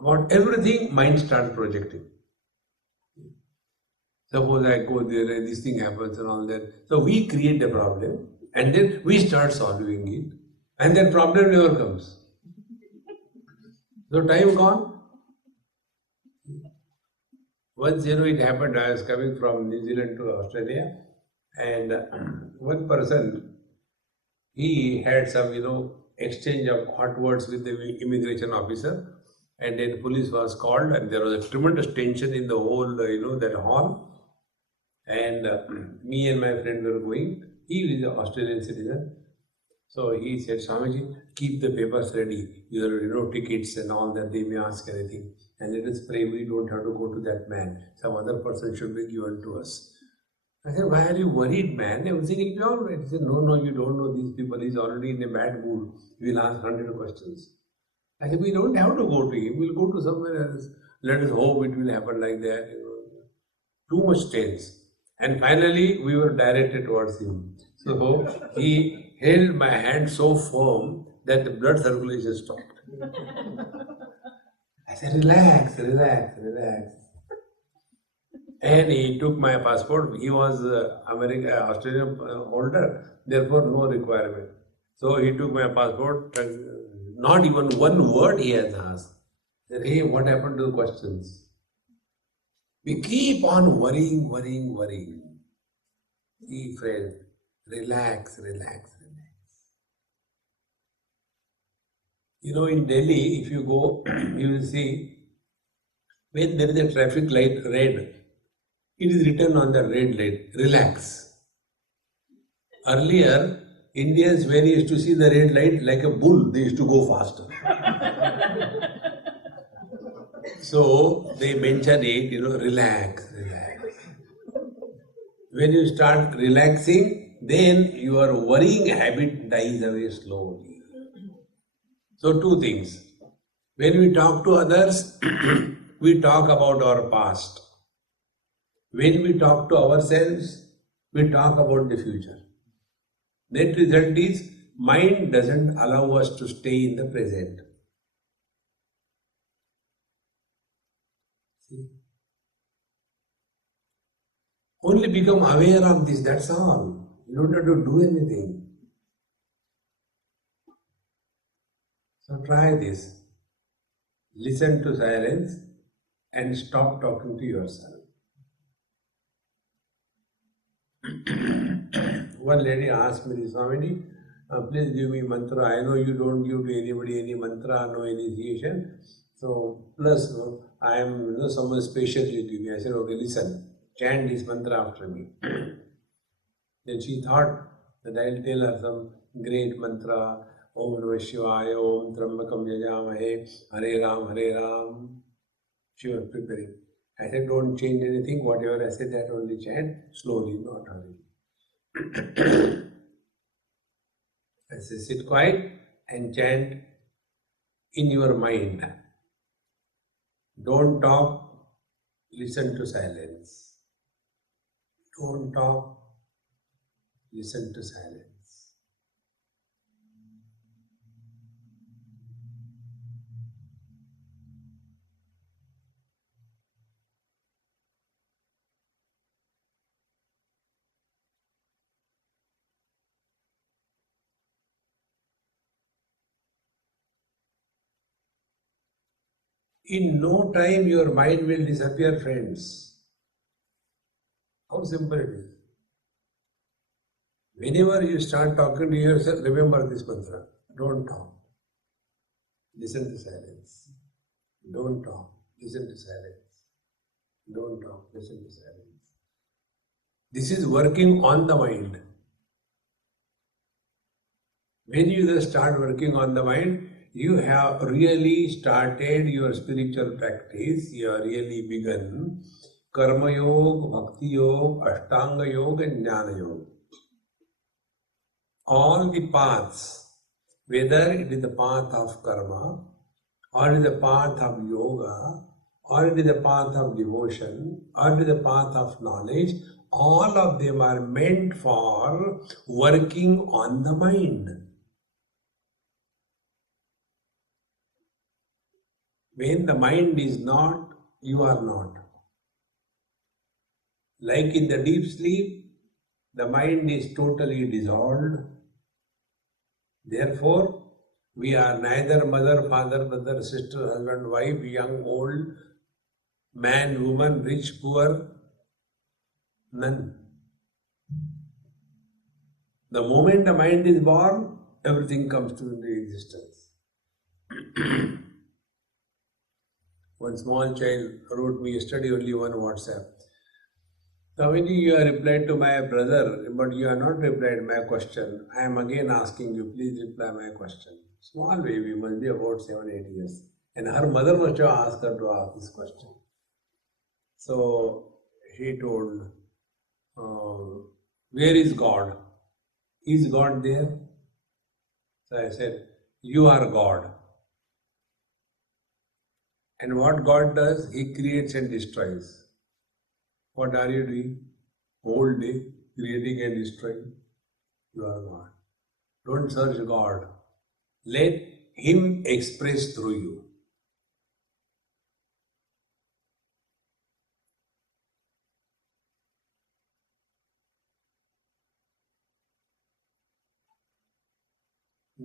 About everything, mind starts projecting. Suppose I go there and this thing happens and all that. So we create the problem and then we start solving it. And that problem never comes. So time gone. Once, it happened, I was coming from New Zealand to Australia and one person, he had some, exchange of hot words with the immigration officer and then police was called and there was a tremendous tension in the whole, that hall. And me and my friend were going. He is an Australian citizen. So he said, Swamiji, keep the papers ready, your tickets and all that, they may ask anything. And let us pray we don't have to go to that man. Some other person should be given to us. I said, why are you worried, man? Everything will be all right. He said, no, you don't know these people. He's already in a bad mood. He will ask 100 questions. I said, we don't have to go to him. We'll go to somewhere else. Let us hope it will happen like that. Too much tense. And finally, we were directed towards him. So he held my hand so firm that the blood circulation stopped. I said, relax. And he took my passport. He was Australian holder, therefore no requirement. So he took my passport. Not even one word he has asked. I said, hey, what happened to the questions? We keep on worrying. See, friend, relax. In Delhi, if you go, you will see when there is a traffic light red, it is written on the red light, relax. Earlier, Indians, when they used to see the red light like a bull, they used to go faster. So they mention it, relax. When you start relaxing, then your worrying habit dies away slowly. So two things. When we talk to others, we talk about our past. When we talk to ourselves, we talk about the future. Net result is, mind doesn't allow us to stay in the present. See? Only become aware of this, that's all. You don't have to do anything. So try this. Listen to silence and stop talking to yourself. One lady asked me, Swamiji, please give me mantra. I know you don't give to anybody any mantra, no initiation. So, plus I am someone special you give me. I said, okay, listen, chant this mantra after me. Then she thought that I'll tell her some great mantra. Om Namah Shivaya, Om Trambakam Yajamahe, Hare Ram. She was preparing. I said, don't change anything, whatever I said, that only chant, slowly, not hurry. I said, sit quiet and chant in your mind. Don't talk, listen to silence. Don't talk, listen to silence. In no time, your mind will disappear, friends. How simple it is. Whenever you start talking to yourself, remember this mantra. Don't talk. Listen to silence. Don't talk. Listen to silence. Don't talk. Listen to silence. This is working on the mind. When you just start working on the mind, you have really started your spiritual practice. You have really begun Karma Yoga, Bhakti Yoga, Ashtanga Yoga and Jnana Yoga. All the paths, whether it is the path of karma, or it is the path of yoga, or it is the path of devotion, or it is the path of knowledge, all of them are meant for working on the mind. When the mind is not, you are not. Like in the deep sleep, the mind is totally dissolved. Therefore, we are neither mother, father, brother, sister, husband, wife, young, old, man, woman, rich, poor, none. The moment the mind is born, everything comes to into existence. One small child wrote me yesterday only one WhatsApp. Swami, you have replied to my brother, but you have not replied my question. I am again asking you, please reply my question. Small baby, must be about 7-8 years. And her mother must have asked her to ask this question. So he told, where is God? Is God there? So I said, you are God. And what God does, He creates and destroys. What are you doing? Whole day, creating and destroying. You are God. Don't search God. Let Him express through you.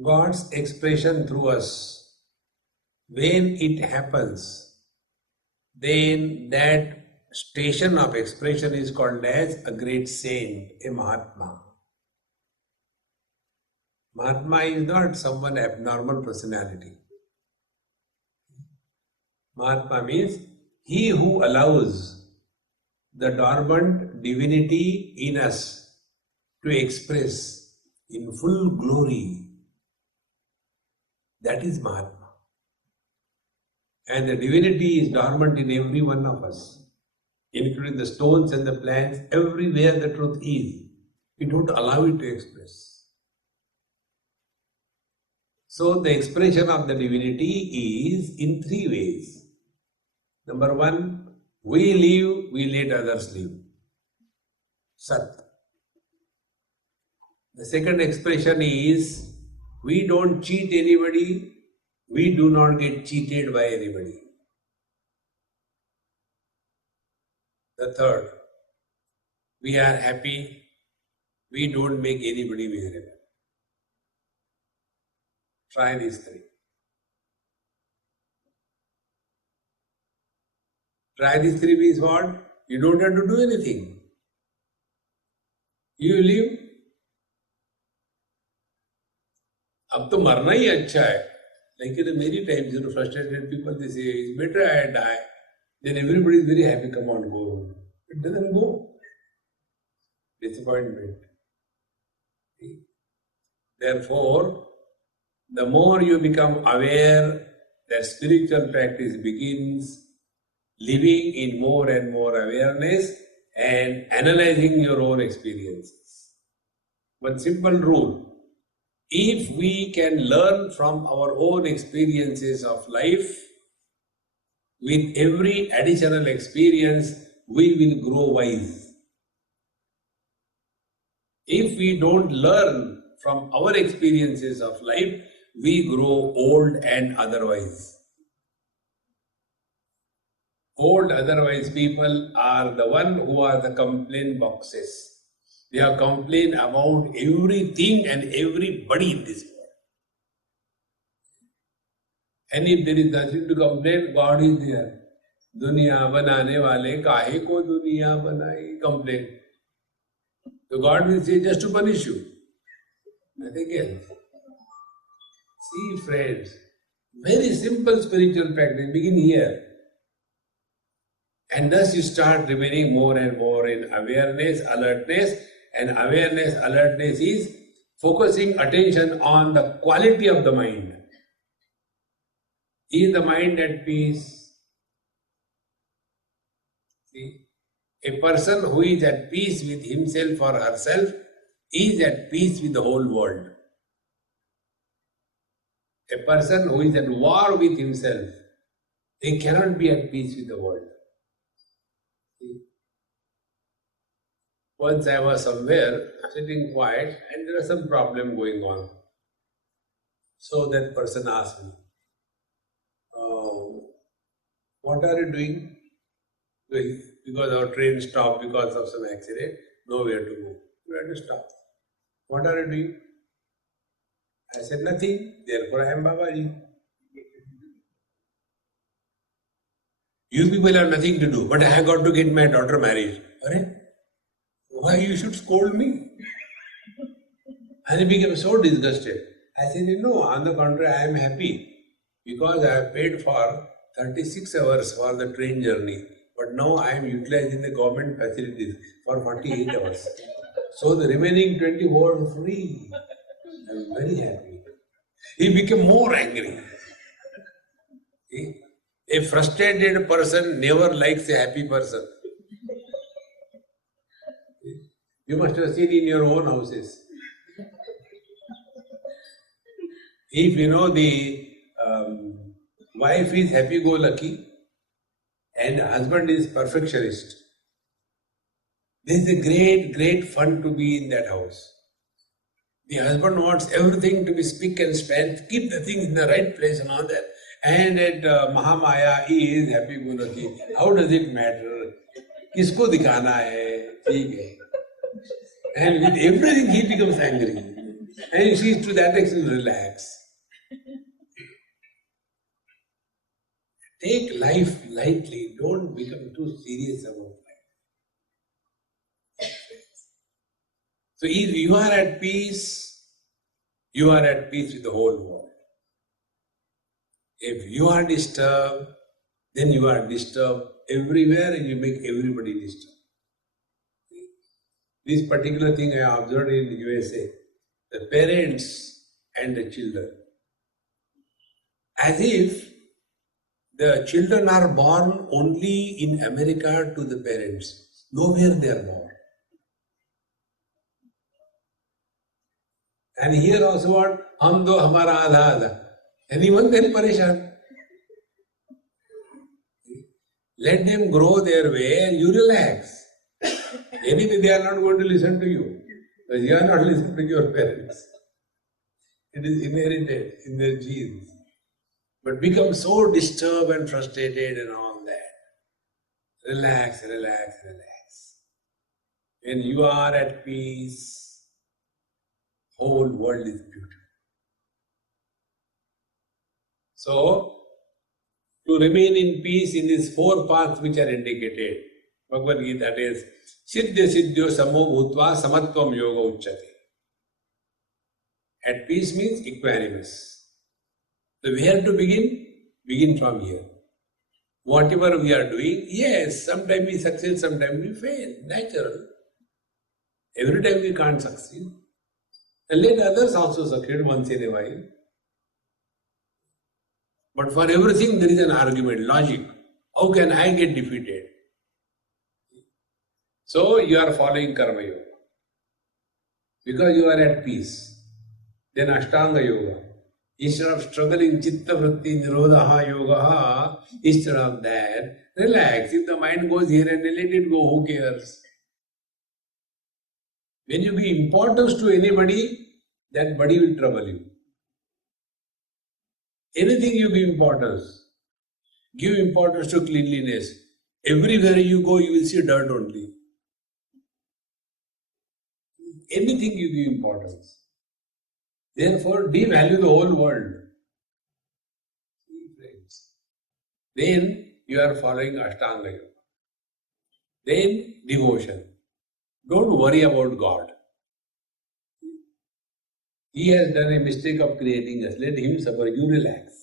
God's expression through us, when it happens, then that station of expression is called as a great saint, a Mahatma. Mahatma is not someone abnormal personality. Mahatma means he who allows the dormant divinity in us to express in full glory. That is Mahatma. And the divinity is dormant in every one of us, including the stones and the plants, everywhere the truth is. We don't allow it to express. So the expression of the divinity is in 3 ways. Number 1, we live, we let others live. Sat. The second expression is, we don't cheat anybody, we do not get cheated by anybody. The third, we are happy, we don't make anybody miserable. Try these 3. Try these 3 means what? You don't have to do anything. You live. अब तो मरना ही अच्छा है. Like in many times, frustrated people, they say, it's better I die. Then everybody is very happy, come on, go. It doesn't go. Disappointment. Therefore, the more you become aware that spiritual practice begins, living in more and more awareness and analyzing your own experiences. One simple rule, If we can learn from our own experiences of life, with every additional experience, we will grow wise. If we don't learn from our experiences of life, we grow old and otherwise. Old otherwise people are the one who are the complaint boxes. They have complained about everything and everybody in this world. And if there is nothing to complain, God is there. दुनिया बनाने वाले काहे को दुनिया बनाई, complain. So God will say just to punish you. Nothing else. See friends, very simple spiritual practice, begin here. And thus you start remaining more and more in awareness, alertness, and awareness, alertness is focusing attention on the quality of the mind. Is the mind at peace? See, a person who is at peace with himself or herself is at peace with the whole world. A person who is at war with himself, he cannot be at peace with the world. Once I was somewhere sitting quiet and there was some problem going on. So that person asked me, what are you doing? Because our train stopped because of some accident, nowhere to go. We had to stop. What are you doing? I said, nothing. Therefore I am Babaji. You people have nothing to do, but I have got to get my daughter married. Why you should scold me? And he became so disgusted. I said, no, on the contrary, I am happy because I have paid for 36 hours for the train journey. But now I am utilizing the government facilities for 48 hours. So the remaining 24 are free. I am very happy. He became more angry. See? A frustrated person never likes a happy person. You must have seen in your own houses. If you know the wife is happy-go-lucky and husband is perfectionist, there is a great, great fun to be in that house. The husband wants everything to be spick and span, keep the things in the right place and all that. And at Mahamaya, he is happy-go-lucky. How does it matter? Kisko dikhana hai? Theek hai. And with everything he becomes angry. And she is to that extent relax. Take life lightly. Don't become too serious about life. So if you are at peace, you are at peace with the whole world. If you are disturbed, then you are disturbed everywhere and you make everybody disturbed. This particular thing I observed in the USA, the parents and the children. As if the children are born only in America to the parents. Nowhere they are born. And here also what? Hum do hamara adha adha. Anyone then pareshan. Let them grow their way and you relax. Anyway, they are not going to listen to you. Because you are not listening to your parents. It is inherited in their genes. But become so disturbed and frustrated and all that. Relax, relax, relax. When you are at peace, whole world is beautiful. So, to remain in peace in these four paths which are indicated, Bhagavad Gita is Siddhya Siddhyo Samo Bhutva Samatvam Yoga Uchyate. At peace means equanimous. So we have to begin from here. Whatever we are doing, yes, sometimes we succeed, sometimes we fail, natural. Every time we can't succeed. And let others also succeed once in a while. But for everything there is an argument, logic. How can I get defeated? So you are following Karma Yoga. Because you are at peace. Then Ashtanga Yoga. Instead of struggling Chitta Vritti Nirodha Yoga, instead of that, relax. If the mind goes here and let it go, who cares? When you give importance to anybody, that body will trouble you. Anything you give importance to cleanliness. Everywhere you go, you will see dirt only. Anything you give importance. Therefore, devalue the whole world. Then you are following Ashtanga Yoga. Then devotion. Don't worry about God. He has done a mistake of creating us. Let him suffer. You relax.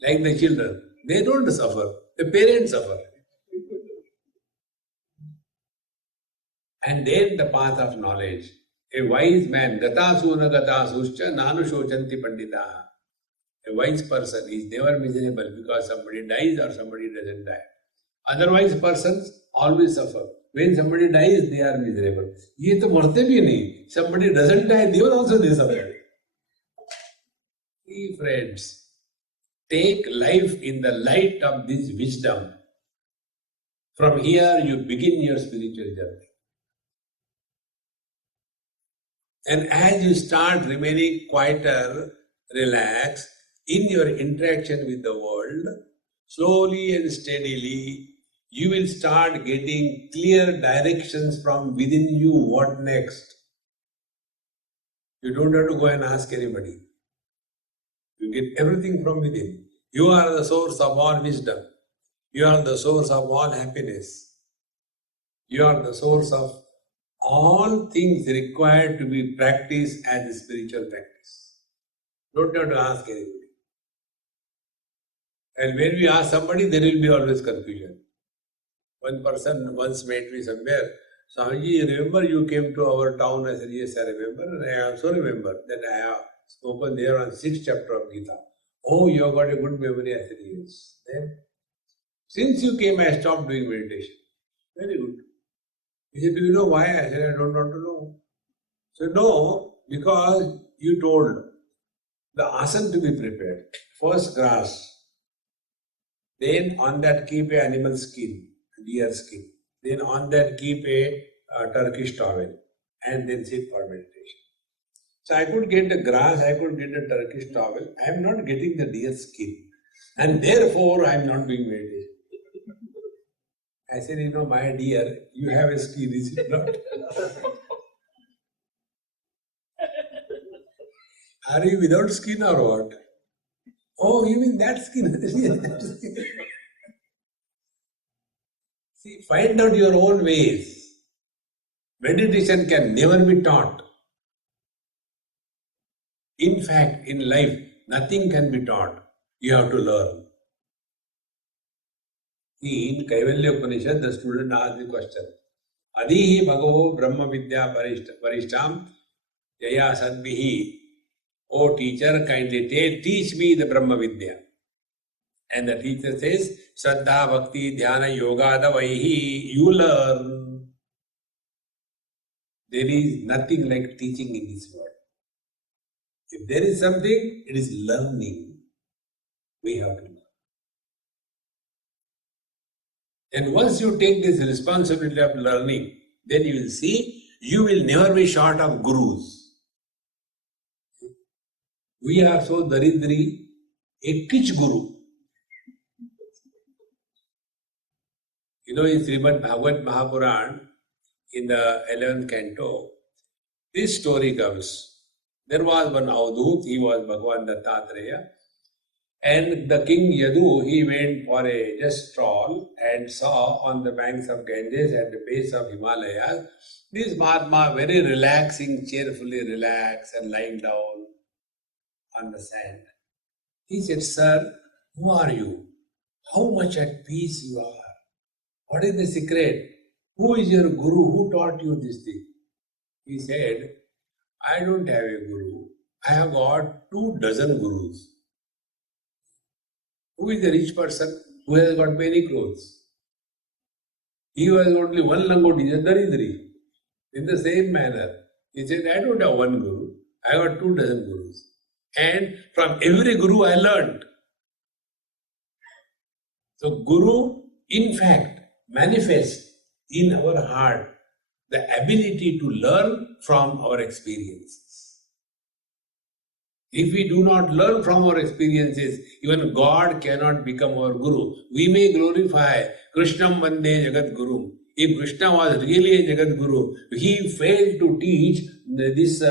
Like the children. They don't suffer. The parents suffer. And then the path of knowledge. A wise man, gatasuna gatasuscha nanu shochanti panditaha. A wise person is never miserable because somebody dies or somebody doesn't die. Otherwise, persons always suffer. When somebody dies, they are miserable. ये तो मरते भी नहीं. Somebody doesn't die, they will also suffer. See, friends, take life in the light of this wisdom. From here, you begin your spiritual journey. And as you start remaining quieter, relaxed, in your interaction with the world, slowly and steadily, you will start getting clear directions from within you, what next. You don't have to go and ask anybody. You get everything from within. You are the source of all wisdom. You are the source of all happiness. You are the source of all things required to be practiced as a spiritual practice. Don't have to ask anybody. And when we ask somebody, there will be always confusion. One person once met me somewhere. Swamiji, remember you came to our town? I said, yes, I remember. And I also remember that I have spoken there on 6th chapter of Gita. Oh, you have got a good memory. I said, yes. Then, since you came, I stopped doing meditation. Very good. He said, do you know why? I said, I don't want to know. So, no, because you told the asana to be prepared. First grass. Then on that keep a animal skin, deer skin. Then on that keep a Turkish towel. And then sit for meditation. So I could get the grass, I could get a Turkish towel. I am not getting the deer skin. And therefore I am not doing meditation. I said, you know, my dear, you have a skin, is it not? Are you without skin or what? Oh, you mean that skin? See, find out your own ways. Meditation can never be taught. In fact, in life, nothing can be taught. You have to learn. In Kaivalya Upanishad, the student asked the question, Adihi Bhagavo Brahma Vidya Parishtam Yaya Sadbihi. Oh teacher, kindly teach me the Brahma Vidya. And the teacher says, Shraddha Bhakti Dhyana Yoga Davaihi. You learn. There is nothing like teaching in this world. If there is something, it is learning. We have to learn. And once you take this responsibility of learning, then you will see you will never be short of gurus. We are so daridri, a kitsch guru. You know, in Srimad Bhagavad Mahapuran, in the 11th canto, this story comes. There was one Avadut, he was Bhagavan Dattatreya, and the king Yadu, he went for a just stroll and saw on the banks of Ganges at the base of Himalayas, this Mahatma very relaxing, cheerfully relaxed and lying down on the sand. He said, Sir, who are you? How much at peace you are? What is the secret? Who is your guru? Who taught you this thing? He said, I don't have a guru. I have got 24 gurus. Who is the rich person who has got many clothes? He has only one langoti, he is daridri. In the same manner, he said, I don't have one guru, I got 24 gurus. And from every guru I learned. So Guru, in fact, manifests in our heart the ability to learn from our experiences. If we do not learn from our experiences, even God cannot become our Guru. We may glorify Krishnam Vande Jagat Guru. If Krishna was really a Jagat Guru, he failed to teach this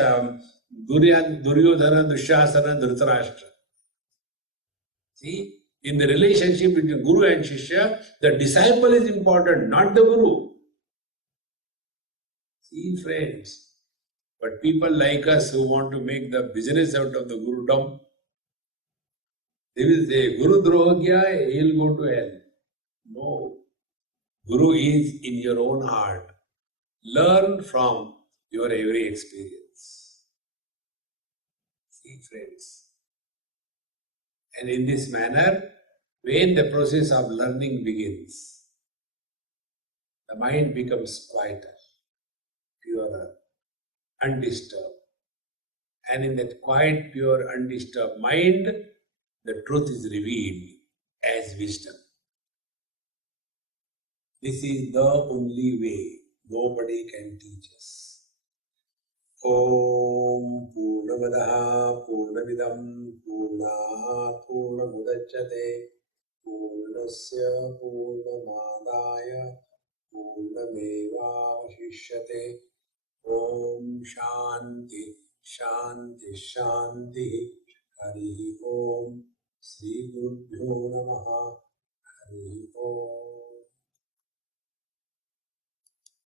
Duryodhana, Dushasana, Dhritarashtra. See, in the relationship between Guru and Shishya, the disciple is important, not the Guru. See, friends, but people like us who want to make the business out of the Gurudom, they will say, Guru Droha kiya hai, he'll go to hell. No. Guru is in your own heart. Learn from your every experience. See, friends. And in this manner, when the process of learning begins, the mind becomes quieter, purer, undisturbed. And in that quiet, pure, undisturbed mind, the truth is revealed as wisdom. This is the only way. Nobody can teach us. Om Purnamadaha Purnamidam Purnaha Purnamudachyate Purnasya Purnamadaya Purnamevavashishyate. Om Shanti Shanti Shanti. Hari Om. Sri Gurubhyo Namaha. Hari Om.